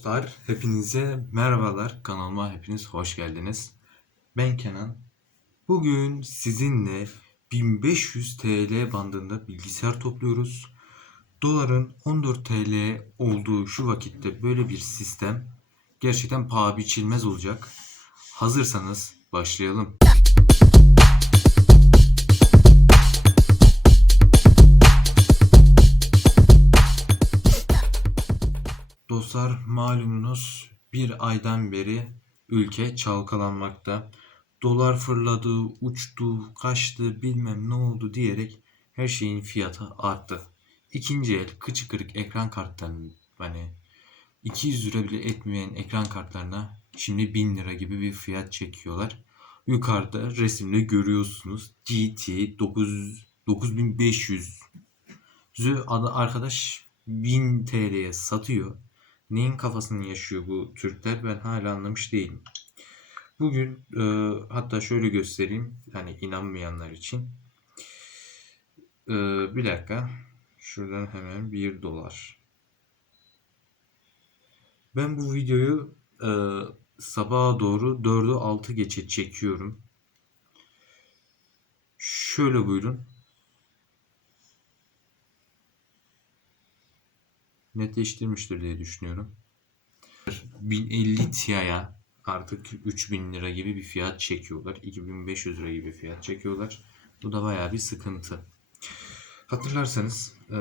Dostlar hepinize merhabalar kanalıma hepiniz hoş geldiniz. Ben Kenan. Bugün sizinle 1500 TL bandında bilgisayar topluyoruz. Doların 14 TL olduğu şu vakitte böyle bir sistem gerçekten paha biçilmez olacak. Hazırsanız başlayalım. Dostlar malumunuz bir aydan beri ülke çalkalanmakta. Dolar fırladı, uçtu, kaçtı, bilmem ne oldu diyerek her şeyin fiyatı arttı. İkinci el kıçı kırık ekran kartlarının hani 200 lira bile etmeyen ekran kartlarına şimdi 1000 lira gibi bir fiyat çekiyorlar. Yukarıda resimde görüyorsunuz GT 9 9500 Zü adı arkadaş 1000 TL'ye satıyor. Neyin kafasını yaşıyor bu Türkler ben hala anlamış değilim. Bugün e, hatta şöyle göstereyim hani inanmayanlar için. E, bir dakika. Şuradan hemen 1 dolar. Ben bu videoyu e, sabaha doğru 4'ü 6 geçe çekiyorum. Şöyle buyurun. Netleştirmiştir diye düşünüyorum. 1050 Ti'ye artık 3000 lira gibi bir fiyat çekiyorlar. 2500 lira gibi bir fiyat çekiyorlar. Bu da bayağı bir sıkıntı. Hatırlarsanız e,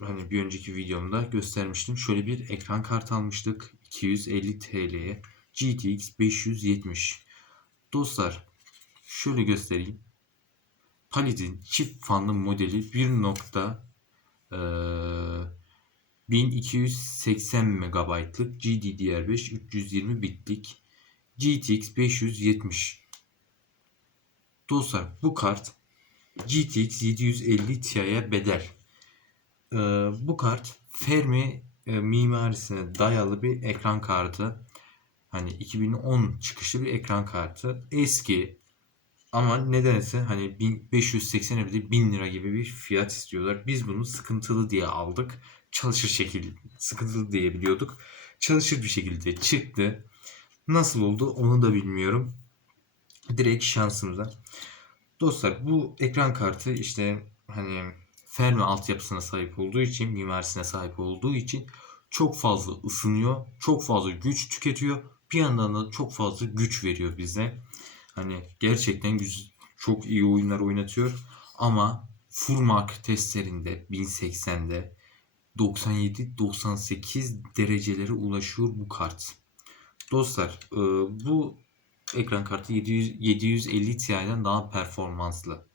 hani bir önceki videomda göstermiştim. Şöyle bir ekran kartı almıştık. 250 TL'ye. GTX 570. Dostlar şöyle göstereyim. Palit'in çift fanlı modeli 1. Nokta, e, 1280 MB'lık GDDR5 320 bitlik GTX 570. Dostlar bu kart GTX 750 Ti'ye bedel. Ee, bu kart Fermi e, mimarisine dayalı bir ekran kartı. Hani 2010 çıkışlı bir ekran kartı. Eski ama nedense hani 1580'e bile 1000 lira gibi bir fiyat istiyorlar. Biz bunu sıkıntılı diye aldık çalışır şekilde sıkıntılı diyebiliyorduk. Çalışır bir şekilde çıktı. Nasıl oldu onu da bilmiyorum. Direkt şansımıza. Dostlar bu ekran kartı işte hani Fermi altyapısına sahip olduğu için, mimarisine sahip olduğu için çok fazla ısınıyor, çok fazla güç tüketiyor. Bir yandan da çok fazla güç veriyor bize. Hani gerçekten güzel, çok iyi oyunlar oynatıyor. Ama full mark testlerinde 1080'de 97-98 derecelere ulaşıyor bu kart. Dostlar e, bu ekran kartı 700, 750 Ti'den daha performanslı.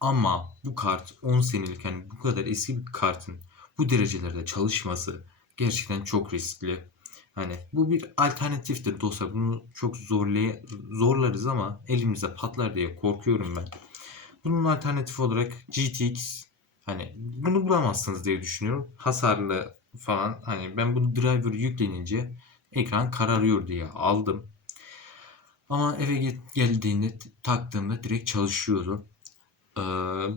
Ama bu kart 10 senelik yani bu kadar eski bir kartın bu derecelerde çalışması gerçekten çok riskli. Hani bu bir alternatiftir dostlar. Bunu çok zorlay zorlarız ama elimizde patlar diye korkuyorum ben. Bunun alternatifi olarak GTX Hani bunu bulamazsınız diye düşünüyorum. Hasarlı falan. Hani ben bu driver yüklenince ekran kararıyor diye aldım. Ama eve geldiğinde taktığımda direkt çalışıyordu. Ee,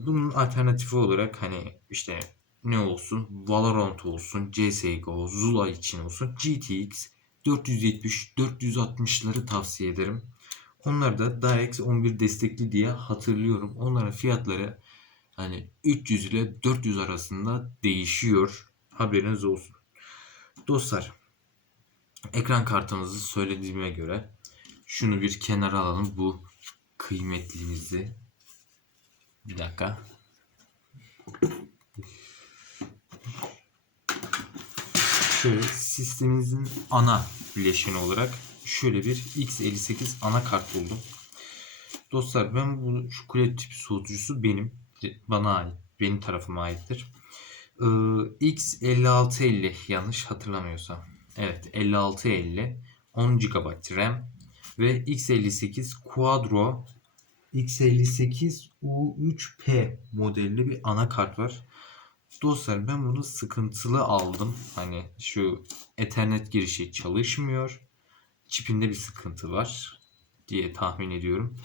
bunun alternatifi olarak hani işte ne olsun Valorant olsun, CSGO, Zula için olsun GTX 470 460'ları tavsiye ederim. Onlar da DirectX 11 destekli diye hatırlıyorum. Onların fiyatları Hani 300 ile 400 arasında değişiyor. Haberiniz olsun. Dostlar ekran kartımızı söylediğime göre şunu bir kenara alalım. Bu kıymetlimizi bir dakika. Şöyle sistemimizin ana bileşeni olarak şöyle bir X58 anakart buldum. Dostlar ben bu şu kule tipi soğutucusu benim bana ait, benim tarafıma aittir. Ee, X5650 yanlış hatırlamıyorsam. Evet 5650 10 GB RAM ve X58 Quadro X58 U3P modelli bir anakart var. Dostlar ben bunu sıkıntılı aldım. Hani şu Ethernet girişi çalışmıyor. Çipinde bir sıkıntı var diye tahmin ediyorum.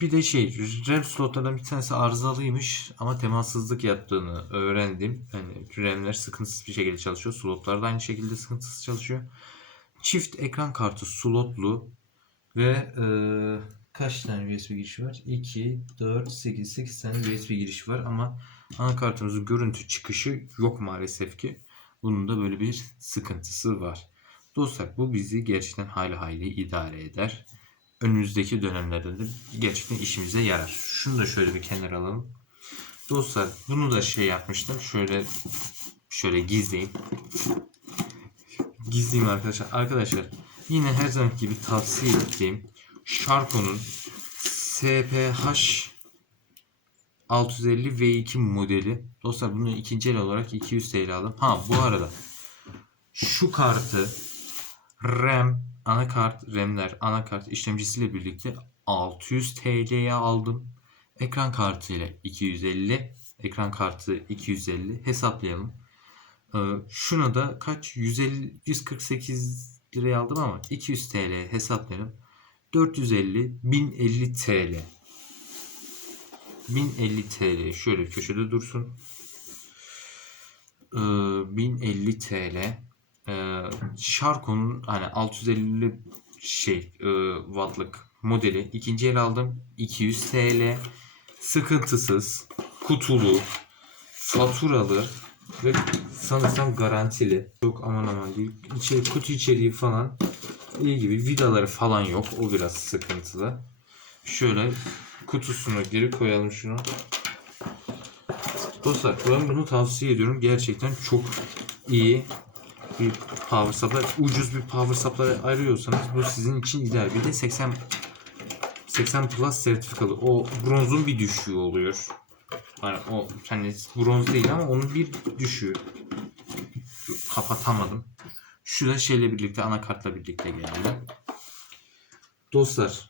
Bir de şey RAM slotlardan bir tanesi arızalıymış ama temassızlık yaptığını öğrendim. Yani RAM'ler sıkıntısız bir şekilde çalışıyor. Slotlar da aynı şekilde sıkıntısız çalışıyor. Çift ekran kartı slotlu ve eee, kaç tane USB girişi var? 2, 4, 8, 8 tane USB girişi var ama anakartımızın görüntü çıkışı yok maalesef ki. Bunun da böyle bir sıkıntısı var. Dostlar bu bizi gerçekten hayli hayli idare eder. Önümüzdeki dönemlerde de gerçekten işimize yarar. Şunu da şöyle bir kenara alalım. Dostlar bunu da şey yapmıştım. Şöyle şöyle gizleyeyim. Gizleyeyim arkadaşlar. Arkadaşlar yine her zaman gibi tavsiye ettiğim Sharko'nun SPH 650 V2 modeli. Dostlar bunu ikinci el olarak 200 TL aldım. Ha bu arada şu kartı RAM, anakart, RAM'ler, anakart işlemcisiyle birlikte 600 TL'ye aldım. Ekran kartı ile 250, ekran kartı 250 hesaplayalım. Ee, şuna da kaç 150 148 liraya aldım ama 200 TL hesaplayalım. 450 1050 TL. 1050 TL şöyle köşede dursun. Ee, 1050 TL. Ee, Sharko'nun hani 650 şey e, wattlık modeli ikinci el aldım. 200 TL. Sıkıntısız, kutulu, faturalı ve sanırsam garantili. Çok aman aman değil. İçeri, kutu içeriği falan iyi gibi. Vidaları falan yok. O biraz sıkıntılı. Şöyle kutusunu geri koyalım şunu. Dostlar ben bunu tavsiye ediyorum. Gerçekten çok iyi bir power supply. Ucuz bir power supply arıyorsanız bu sizin için ideal. Bir de 80 80 plus sertifikalı. O bronzun bir düşüğü oluyor. Yani o hani bronz değil ama onun bir düşüğü. Kapatamadım. Şu da şeyle birlikte anakartla birlikte geldi. Dostlar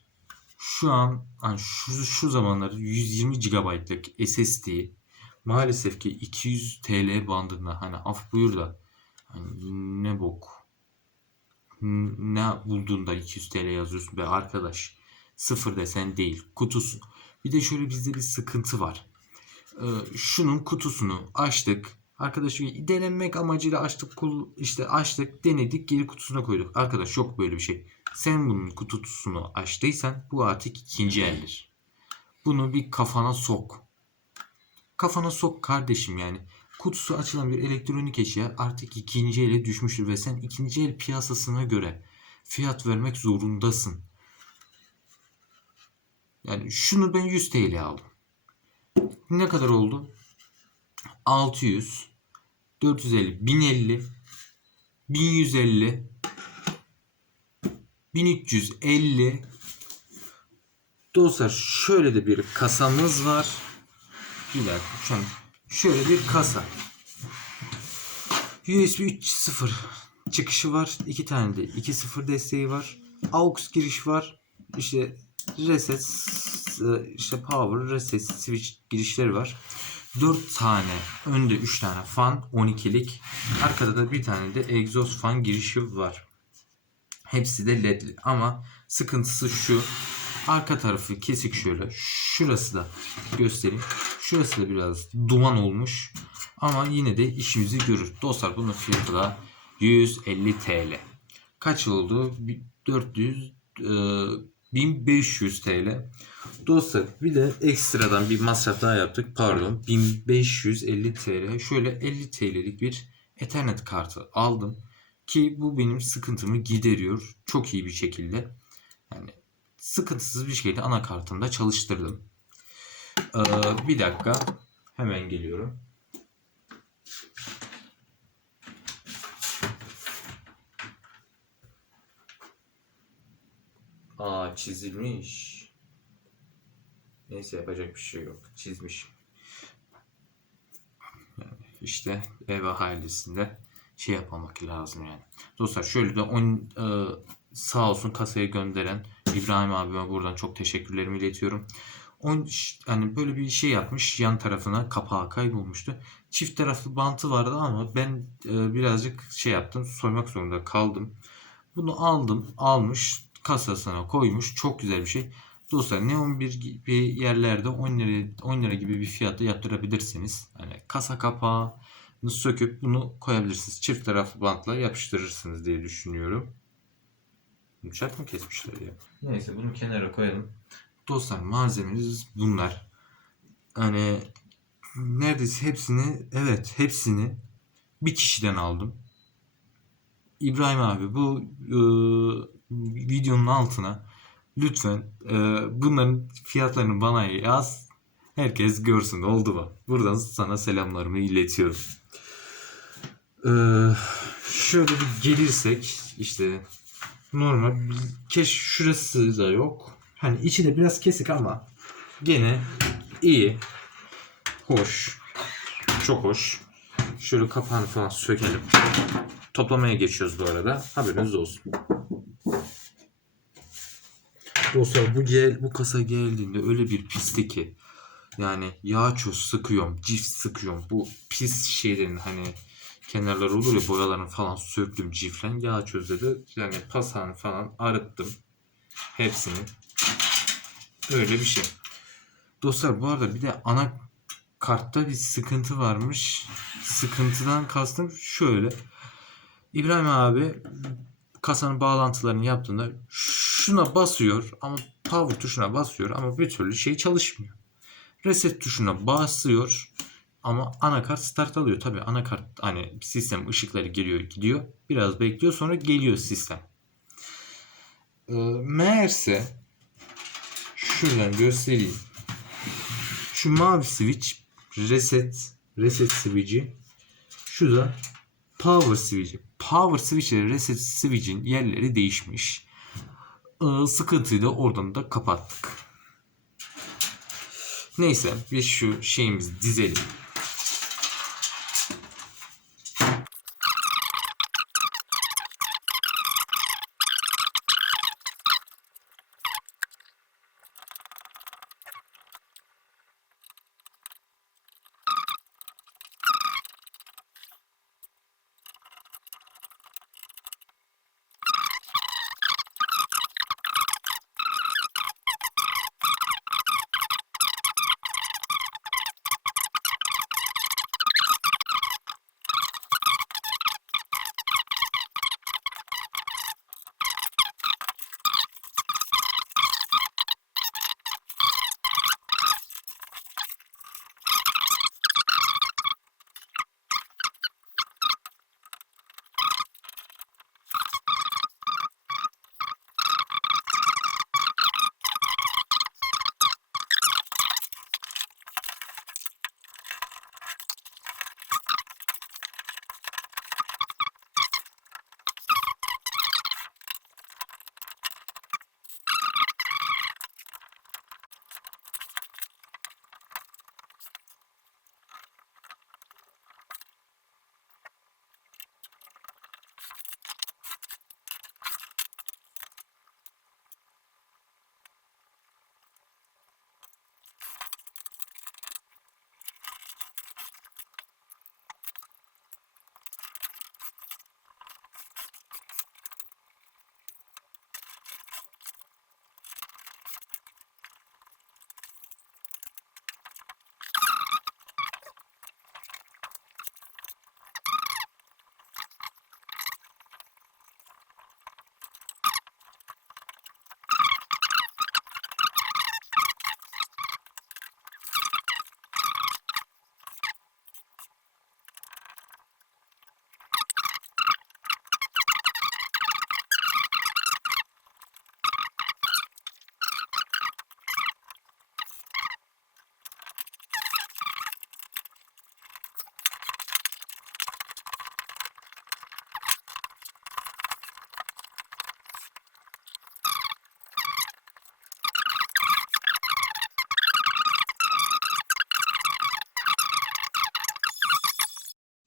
şu an hani şu, şu zamanları 120 GB'lık SSD maalesef ki 200 TL bandında hani af buyur da hani ne bok ne bulduğunda 200 TL yazıyorsun be arkadaş? Sıfır desen değil kutusu bir de şöyle bizde bir sıkıntı var. Ee, şunun kutusunu açtık arkadaş denemek amacıyla açtık kul işte açtık denedik geri kutusuna koyduk arkadaş yok böyle bir şey sen bunun kutusunu açtıysan bu artık ikinci eldir bunu bir kafana sok kafana sok kardeşim yani kutusu açılan bir elektronik eşya artık ikinci ele düşmüştür ve sen ikinci el piyasasına göre fiyat vermek zorundasın. Yani şunu ben 100 TL aldım. Ne kadar oldu? 600, 450, 1050, 1150, 1350. Dostlar şöyle de bir kasamız var. Bir dakika şu an şöyle bir kasa. USB 3.0 çıkışı var. iki tane de 2.0 desteği var. AUX giriş var. İşte reset işte power reset switch girişleri var. 4 tane önde 3 tane fan 12'lik arkada da bir tane de egzoz fan girişi var. Hepsi de ledli. Ama sıkıntısı şu. Arka tarafı kesik şöyle. Şurası da göstereyim. Şurası da biraz duman olmuş. Ama yine de işimizi görür. Dostlar bunun fiyatı da 150 TL. Kaç oldu? 400 e, 1500 TL dostlar bir de ekstradan bir masraf daha yaptık pardon 1550 TL şöyle 50 TL'lik bir ethernet kartı aldım ki bu benim sıkıntımı gideriyor çok iyi bir şekilde yani sıkıntısız bir şekilde anakartımda çalıştırdım. Ee, bir dakika. Hemen geliyorum. Aa çizilmiş. Neyse yapacak bir şey yok. Çizmiş. Yani işte ev ahalisinde şey yapmamak lazım yani. Dostlar şöyle de on, e, sağ olsun kasaya gönderen İbrahim abime buradan çok teşekkürlerimi iletiyorum. On, hani böyle bir şey yapmış yan tarafına kapağı kaybolmuştu. Çift taraflı bantı vardı ama ben e, birazcık şey yaptım soymak zorunda kaldım. Bunu aldım almış kasasına koymuş çok güzel bir şey. Dostlar Neon bir gibi yerlerde 10 lira, 10 lira gibi bir fiyatta yaptırabilirsiniz. Hani kasa kapağı söküp bunu koyabilirsiniz. Çift taraflı bantla yapıştırırsınız diye düşünüyorum. Bıçak mı kesmişler ya? Neyse bunu kenara koyalım. Dostlar malzememiz bunlar. Hani neredeyse hepsini evet hepsini bir kişiden aldım. İbrahim abi bu e, videonun altına lütfen e, bunların fiyatlarını bana yaz. Herkes görsün oldu mu? Buradan sana selamlarımı iletiyorum. Ee, şöyle bir gelirsek işte normal keş şurası da yok. Hani içi de biraz kesik ama gene iyi. Hoş. Çok hoş. Şöyle kapağını falan sökelim. Toplamaya geçiyoruz bu arada. Haberiniz olsun. Dostlar bu gel bu kasa geldiğinde öyle bir pisti ki yani yağ çöz sıkıyorum, cift sıkıyorum. Bu pis şeylerin hani kenarları olur ya boyaların falan söktüm ciflen yağ çözleri yani pasağını falan arıttım hepsini öyle bir şey. Dostlar bu arada bir de ana kartta bir sıkıntı varmış. Sıkıntıdan kastım şöyle. İbrahim abi kasanın bağlantılarını yaptığında şuna basıyor ama power tuşuna basıyor ama bir türlü şey çalışmıyor. Reset tuşuna basıyor ama anakart start alıyor. Tabi anakart hani sistem ışıkları geliyor gidiyor. Biraz bekliyor sonra geliyor sistem. Ee, meğerse şuradan göstereyim. Şu mavi switch reset reset switch'i şu da power switch'i. Power switch ile reset switch'in yerleri değişmiş. Ee, sıkıntıyı da oradan da kapattık. Neyse biz şu şeyimizi dizelim.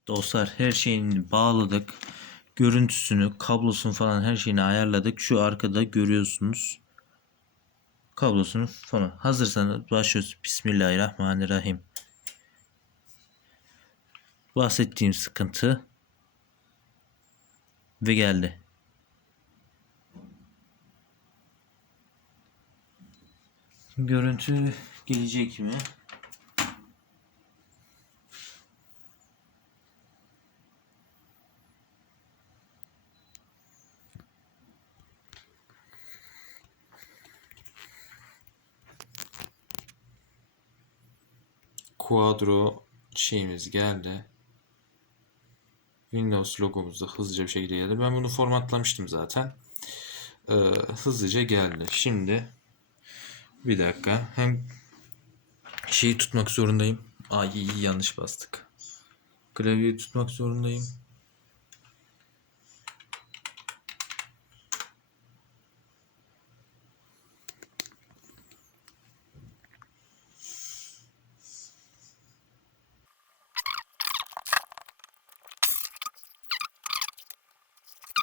Dostlar her şeyini bağladık. Görüntüsünü, kablosunu falan her şeyini ayarladık. Şu arkada görüyorsunuz. Kablosunu falan. Hazırsanız başlıyoruz. Bismillahirrahmanirrahim. Bahsettiğim sıkıntı ve geldi. Görüntü gelecek mi? Quadro şeyimiz geldi. Windows logomuz da hızlıca bir şekilde geldi. Ben bunu formatlamıştım zaten. Ee, hızlıca geldi. Şimdi bir dakika. Hem şeyi tutmak zorundayım. Ay yanlış bastık. Klavyeyi tutmak zorundayım.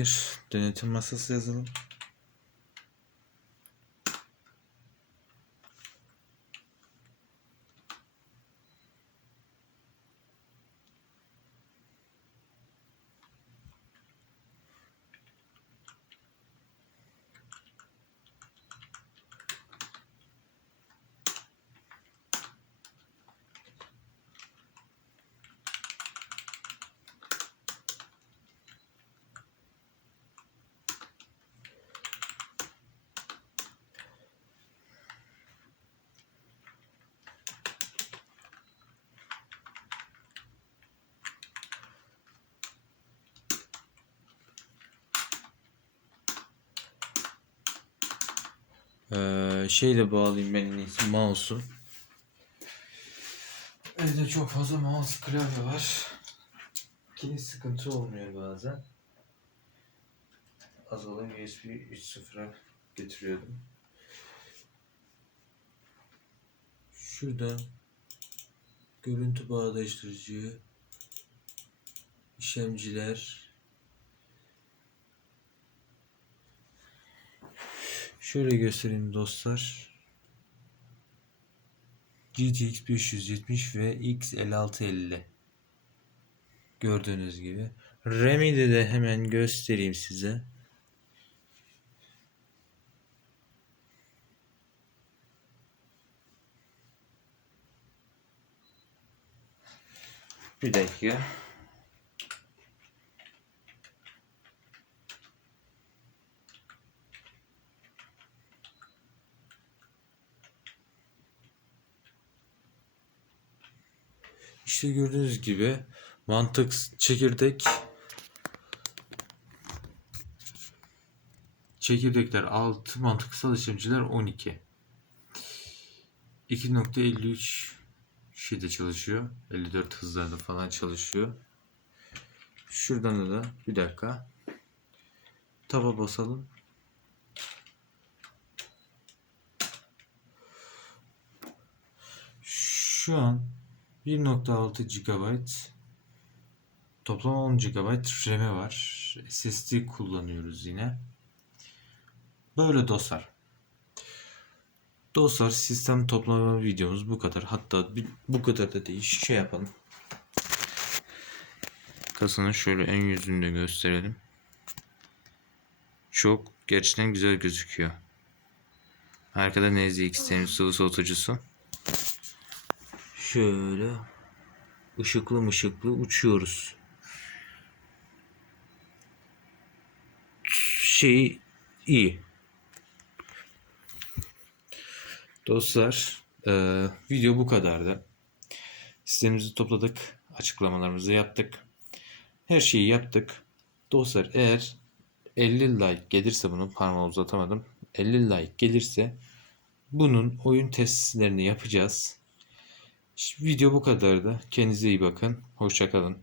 Bir denetim masası yazalım. Ee, şeyle bağlayayım ben en mouse'u. Evde çok fazla mouse klavye var. Ki sıkıntı olmuyor bazen. Az olan USB 3.0'a getiriyordum. Şurada görüntü bağdaştırıcı, işlemciler, Şöyle göstereyim dostlar. GTX 570 ve X5650. Gördüğünüz gibi. RAM'i de, hemen göstereyim size. Bir dakika. İşte gördüğünüz gibi mantık çekirdek çekirdekler 6 mantıksal işlemciler 12 2.53 şeyde çalışıyor. 54 hızlarda falan çalışıyor. Şuradan da bir dakika. Taba basalım. Şu an 1.6 GB toplam 10 GB RAM'i var. SSD kullanıyoruz yine. Böyle dostlar. Dostlar sistem toplama videomuz bu kadar. Hatta bu kadar da değil. Şey yapalım. Kasanın şöyle en yüzünü de gösterelim. Çok gerçekten güzel gözüküyor. Arkada NZX temiz sıvı soğutucusu. Şöyle ışıklı mışıklı uçuyoruz. Şey iyi. Dostlar, eee, video bu kadardı. Sistemimizi topladık, açıklamalarımızı yaptık. Her şeyi yaptık. Dostlar eğer 50 like gelirse bunun parmağı uzatamadım. 50 like gelirse bunun oyun testlerini yapacağız. Video bu kadardı. Kendinize iyi bakın. Hoşçakalın.